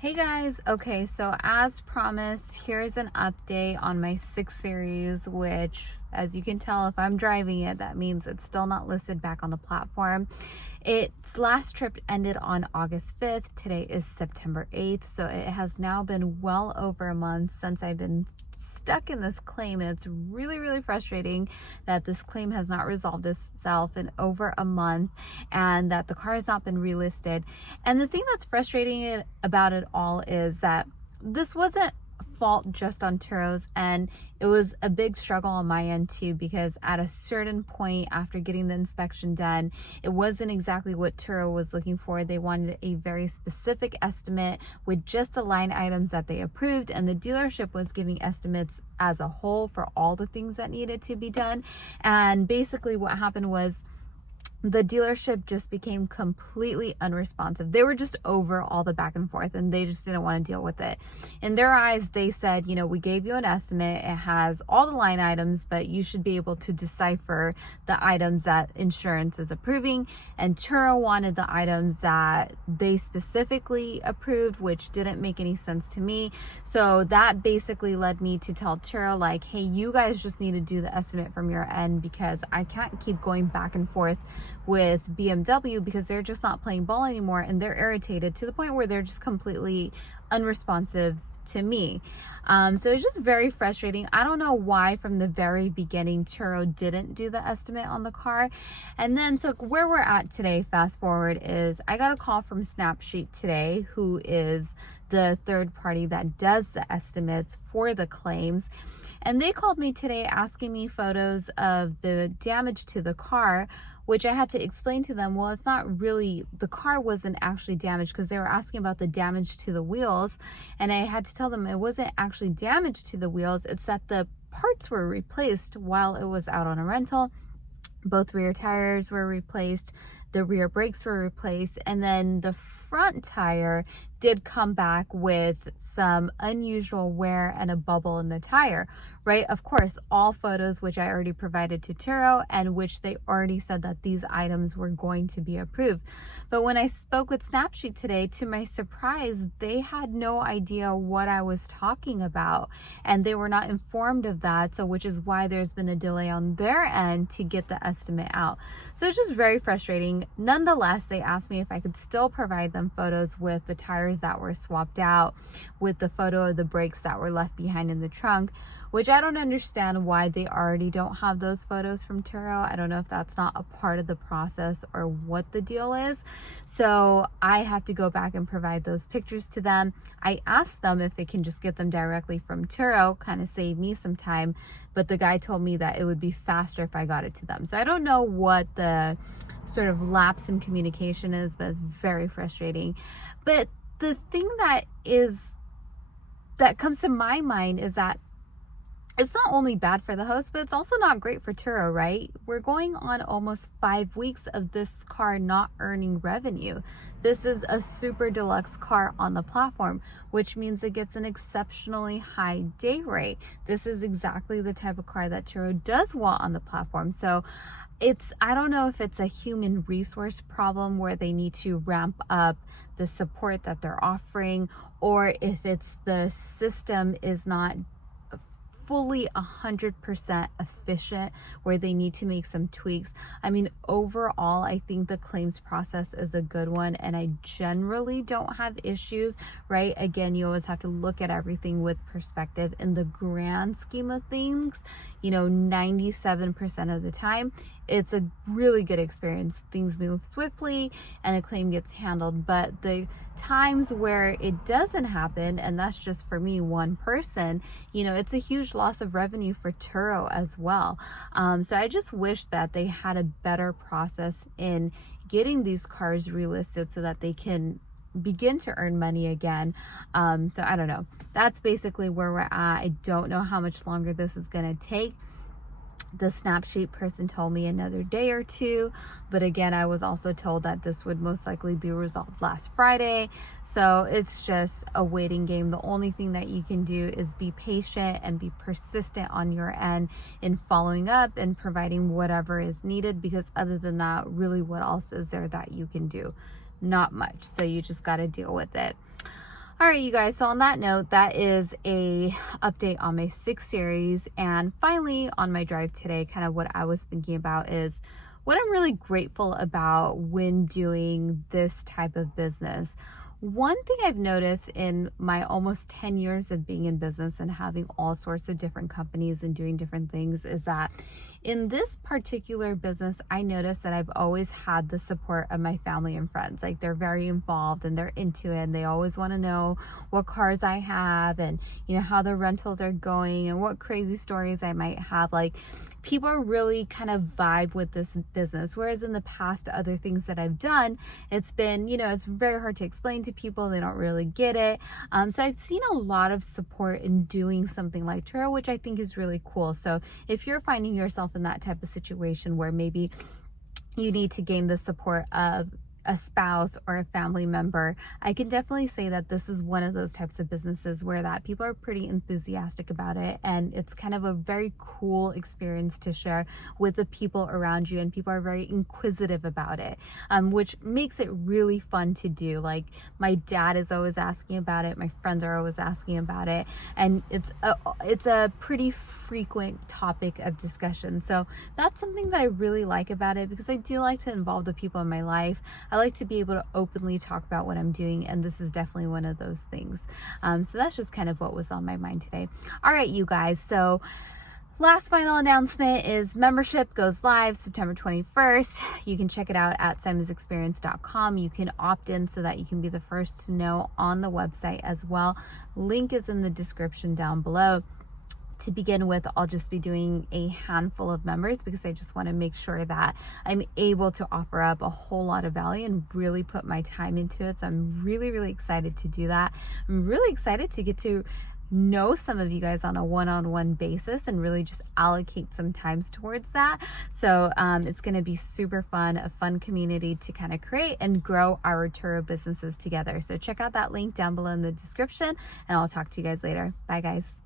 Hey guys, okay, so as promised, here's an update on my 6 Series, which as you can tell, if I'm driving it, that means it's still not listed back on the platform. Its last trip ended on August 5th. Today is September 8th, so it has now been well over a month since I've been stuck in this claim, and it's really frustrating that this claim has not resolved itself in over a month and that the car has not been relisted. And the thing that's frustrating about it all is that this wasn't fault just on Turo's, and it was a big struggle on my end too, because at a certain point after getting the inspection done, it wasn't exactly what Turo was looking for. They wanted a very specific estimate with just the line items that they approved, and the dealership was giving estimates as a whole for all the things that needed to be done. And basically what happened was the dealership just became completely unresponsive. They were just over all the back and forth, and they just didn't want to deal with it. In their eyes, they said, you know, we gave you an estimate. It has all the line items, but you should be able to decipher the items that insurance is approving. And Turo wanted the items that they specifically approved, which didn't make any sense to me. So that basically led me to tell Turo, like, hey, you guys just need to do the estimate from your end, because I can't keep going back and forth with BMW, because they're just not playing ball anymore, and they're irritated to the point where they're just completely unresponsive to me. So it's just very frustrating. I don't know why from the very beginning Turo didn't do the estimate on the car. And then so where we're at today, fast forward, is I got a call from Snapsheet today, who is the third party that does the estimates for the claims. And they called me today asking me photos of the damage to the car, which I had to explain to them, well, it's not really, the car wasn't actually damaged, because they were asking about the damage to the wheels. And I had to tell them it wasn't actually damage to the wheels. It's that the parts were replaced while it was out on a rental. Both rear tires were replaced, the rear brakes were replaced, and then the front tire did come back with some unusual wear and a bubble in the tire, right? Of course, all photos which I already provided to Turo, and which they already said that these items were going to be approved. But when I spoke with Snapsheet today, to my surprise, they had no idea what I was talking about, and they were not informed of that. So which is why there's been a delay on their end to get the estimate out. So it's just very frustrating. Nonetheless, they asked me if I could still provide them photos with the tires that were swapped out, with the photo of the brakes that were left behind in the trunk, which I don't understand why they already don't have those photos from Turo. I don't know if that's not a part of the process or what the deal is. So I have to go back and provide those pictures to them. I asked them if they can just get them directly from Turo, kind of save me some time, but the guy told me that it would be faster if I got it to them. So I don't know what the sort of lapse in communication is, but it's very frustrating. But the thing that comes to my mind is that it's not only bad for the host, but it's also not great for Turo, right? We're going on almost 5 weeks of this car not earning revenue. This is a super deluxe car on the platform, which means it gets an exceptionally high day rate. This is exactly the type of car that Turo does want on the platform. So I don't know if it's a human resource problem where they need to ramp up the support that they're offering, or if it's the system is not fully 100% efficient, where they need to make some tweaks. I mean, overall, I think the claims process is a good one, and I generally don't have issues, right? Again, you always have to look at everything with perspective. In the grand scheme of things, you know, 97% of the time, it's a really good experience. Things move swiftly and a claim gets handled. But the times where it doesn't happen, and that's just for me, one person, you know, it's a huge loss of revenue for Turo as well. So I just wish that they had a better process in getting these cars relisted so that they can begin to earn money again. So I don't know. That's basically where we're at. I don't know how much longer this is going to take. The Snapsheet person told me another day or two, but again, I was also told that this would most likely be resolved last Friday. So it's just a waiting game. The only thing that you can do is be patient and be persistent on your end in following up and providing whatever is needed, because other than that, really what else is there that you can do? Not much. So you just got to deal with it. All right, you guys, so on that note, that is a update on my 6 series. And finally, on my drive today, kind of what I was thinking about is what I'm really grateful about when doing this type of business. One thing I've noticed in my almost 10 years of being in business and having all sorts of different companies and doing different things is that in this particular business, I noticed that I've always had the support of my family and friends. Like, they're very involved and they're into it, and they always want to know what cars I have and, you know, how the rentals are going and what crazy stories I might have. Like, people really kind of vibe with this business. Whereas in the past, other things that I've done, it's been, you know, it's very hard to explain to people. They don't really get it. So I've seen a lot of support in doing something like Turo, which I think is really cool. So if you're finding yourself in that type of situation where maybe you need to gain the support of a spouse or a family member, I can definitely say that this is one of those types of businesses where that people are pretty enthusiastic about it, and it's kind of a very cool experience to share with the people around you, and people are very inquisitive about it, which makes it really fun to do. Like, my dad is always asking about it, my friends are always asking about it, and it's a pretty frequent topic of discussion. So that's something that I really like about it, because I do like to involve the people in my life. I like to be able to openly talk about what I'm doing, and this is definitely one of those things. So that's just kind of what was on my mind today. All right, you guys, so last final announcement is membership goes live September 21st. You can check it out at saimahsexperience.com. You can opt in so that you can be the first to know on the website as well. Link is in the description down below. To begin with, I'll just be doing a handful of members because I just want to make sure that I'm able to offer up a whole lot of value and really put my time into it. So I'm really, really excited to do that. I'm really excited to get to know some of you guys on a one-on-one basis and really just allocate some times towards that. So it's going to be super fun, a fun community to kind of create and grow our Turo businesses together. So check out that link down below in the description, and I'll talk to you guys later. Bye, guys.